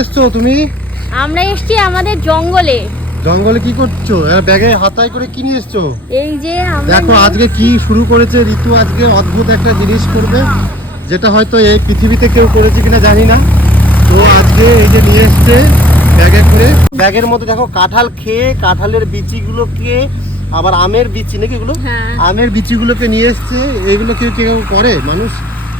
এসছো তুমি? আমরা এসেছি আমাদের জঙ্গলে। জঙ্গলে কি করছো? ব্যাগে হাতায় করে কি নিয়ে এসছো? এই যে দেখো আজকে কি শুরু করেছে ঋতু। আজকে অদ্ভুত একটা জিনিস করবে, যেটা হয়তো এই পৃথিবীতে কেউ করেছে কিনা জানি না। তো আজকে এই যে নিয়ে এসছে ব্যাগে করে। ব্যাগের মধ্যে দেখো কাঁঠাল খেয়ে, কাঁঠালের বিচিগুলোকে, আবার আমের বিচি নাকি এগুলো, আমের বিচিগুলোকে নিয়ে এসছে। এগুলো কেউ কেউ করে মানুষ।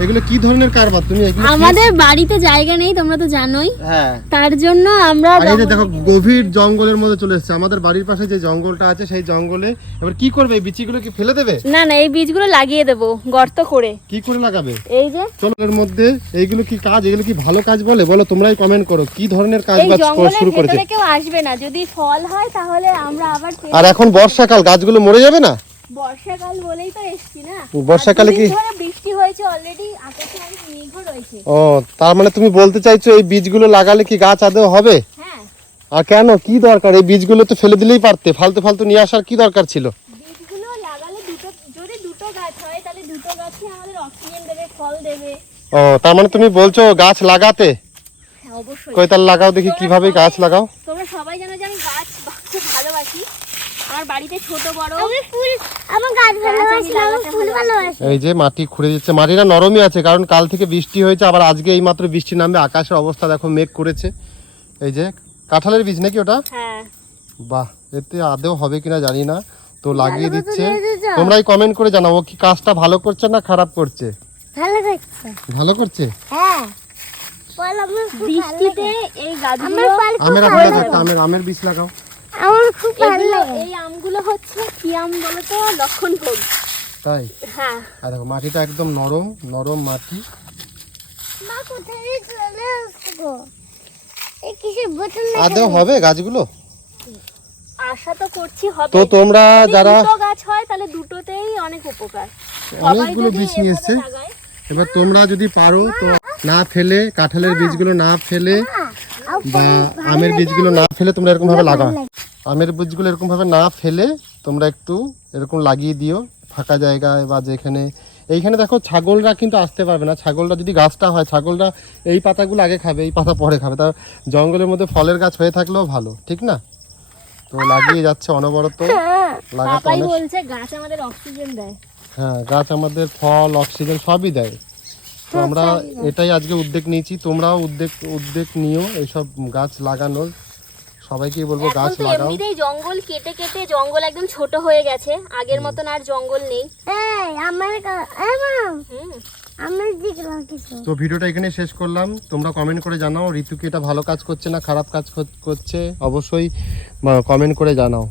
এগুলো কি ধরনের কারবার? তুমি আমাদের বাড়িতে জায়গা নেই, তোমরা তো জানোই। হ্যাঁ, তার জন্য আমরা এই যে দেখো গভীর জঙ্গলের মধ্যে চলে এসেছে। আমাদের বাড়ির পাশে যে জঙ্গলটা আছে সেই জঙ্গলে এবার কি করবে? এই বিচিগুলো কি ফেলে দেবে? না না, এই বীজগুলো লাগিয়ে দেবো গর্ত করে। কি করে লাগাবে? এই যে চলো এর মধ্যে এইগুলো কি কাজ? এগুলো কি ভালো কাজ বলে? বলো, তোমরাই কমেন্ট করো কি ধরনের কাজ এই বাজ জঙ্গলের শুরু করেছে। ভেতরে কেউ আসবে না, যদি ফল হয় তাহলে আমরা আবার আর এখন বর্ষাকাল, গাছগুলো মরে যাবে না? বর্ষাকাল বলেই তো এসছি না। বর্ষাকালে কি বৃষ্টি হয়েছে অলরেডি, আকাশে অনেক মেঘও রয়েছে। ও, তার মানে তুমি বলতে চাইছো এই বীজগুলো লাগালে কি গাছ আদৌ হবে? হ্যাঁ, আর কেন, কি দরকার? এই বীজগুলো তো ফেলে দিলেই পারতে, ফালতু ফালতু নিয়ে আসার কি দরকার ছিল? বীজগুলো লাগালে যদি দুটো গাছ হয় তাহলে দুটো গাছই আমাদের অক্সিজেন দেবে, ফল দেবে। ও, তার মানে তুমি বলছো গাছ লাগাতে? হ্যাঁ অবশ্যই। কই তাহলে লাগাও দেখি, কিভাবে গাছ লাগাও। তোমরা সবাই জানো যে আমি গাছ খুব ভালোবাসি। আমার বাড়িতে ছোট বড় আমি ফুল, আমার গাছ ভালোবাসি, আমি ফুল ভালোবাসি। এই যে মাটি খুঁড়ে দিচ্ছে, মাটিটা নরমই আছে কারণ কাল থেকে বৃষ্টি হয়েছে, আবার আজকে এই মাত্র বৃষ্টি নামবে। আকাশের অবস্থা দেখো, মেঘ করেছে। এই যে কাঁঠালের বীজ নাকি ওটা? হ্যাঁ। বাহ, এতে আদৌ হবে কিনা জানি না, তো লাগিয়ে দিচ্ছে। তোমরাই কমেন্ট করে জানাও ও কি কাজটা ভালো করছে না খারাপ করছে। ভালো করছে। ভালো করছে? হ্যাঁ। বৃষ্টিতে এই গাছগুলো আমের বীজ লাগাও। আমার খুব ভালো লাগে। এই আমগুলো হচ্ছে কি আম বলো তো? লক্ষণভোগ। তাই? হ্যাঁ। আর দেখো মাটিটা একদম নরম নরম মাটি। মা কোথায় চলে আসছো? এই কিসের বোতল না? আদৌ হবে গাছগুলো? আশা তো করছি হবে। তো তোমরা যারা দুটো গাছ হয় তাহলে দুটোতেই অনেক উপকার। অনেকগুলো বীজ নিয়ে এসছে। এবার তোমরা যদি পারো তো না ফেলে, কাঁঠালের বীজগুলো না ফেলে বা আমের বীজগুলো না ফেলে তোমরা এরকম ভাবে লাগাও। আমের বীজগুলো এরকম ভাবে না ফেলে তোমরা একটু এরকম লাগিয়ে দিও ফাঁকা জায়গায়, বা যেখানে এইখানে দেখো ছাগলরা কিন্তু আসতে পারবে না। ছাগলরা যদি গাছটা হয়, ছাগলরা এই পাতাগুলো আগে খাবে, এই পাতা পরে খাবে। তার জঙ্গলের মধ্যে ফলের গাছ হয়ে থাকলেও ভালো, ঠিক না? তো লাগিয়ে যাচ্ছে অনবরত, লাগাতে অনেক। বলছে গাছ আমাদের অক্সিজেন দেয়। হ্যাঁ, গাছ আমাদের ফল, অক্সিজেন সবই দেয়। তো আমরা এটাই আজকে উদ্যোগ নিয়েছি। তোমরাও উদ্যোগ নিও এইসব গাছ লাগানোর। সবাইকে বলবো গাছ লাগাও। এমনিতেই জঙ্গল কেটে কেটে জঙ্গল একদম ছোট হয়ে গেছে, আগের মতন আর জঙ্গল নেই। তো ভিডিওটা এখানে শেষ করলাম। তোমরা কমেন্ট করে জানাও ঋতু কি এটা ভালো কাজ করছে না খারাপ কাজ করছে, অবশ্যই কমেন্ট করে জানাও।